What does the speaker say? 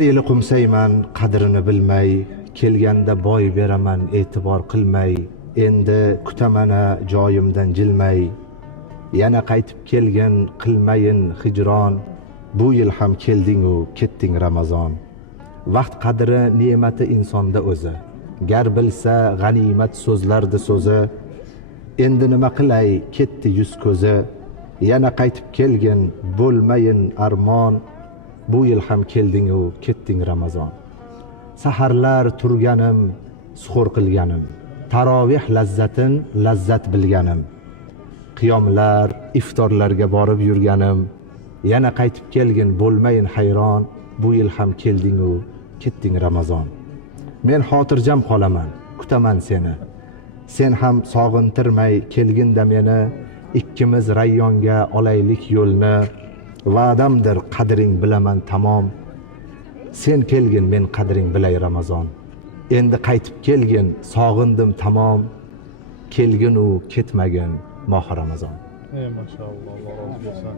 Yili qumsayman qadrini bilmay, kelganda boy beraman e'tibor qilmay, endi kutamana joyimdan jilmay, yana qaytib kelgin qilmayin hijron, bu yil ham kelding u ketding Ramazon. Vaqt qadri ne'mati insonda o'zi, gar bilsa g'animat so'zlardi so'zi, endi nima qilay ketdi yuz ko'zi, yana qaytib kelgin bo'lmayin armon, bu yil ham kelding u ketding Ramazon. Saharlar turganim, suhur qilganim, tarovih lazzatin lazzat bilganim, qiyomlar, iftorlarga borib yurganim, yana qaytib kelgin bo'lmayin hayron, bu yil ham kelding u ketding Ramazon. Men xotirjam qolaman, kutaman seni, sen ham sog'intirmay kelginda meni, ikkimiz rayyonga olaylik yo'lni, va'damdir qadring bilaman tamom, sen kelgin men qadring bilay Ramazon. Endi qaytib kelgin sog'indim tamom, kelgin u ketmagin mohi Ramazon. Ey maşallah, Allah razı olsun.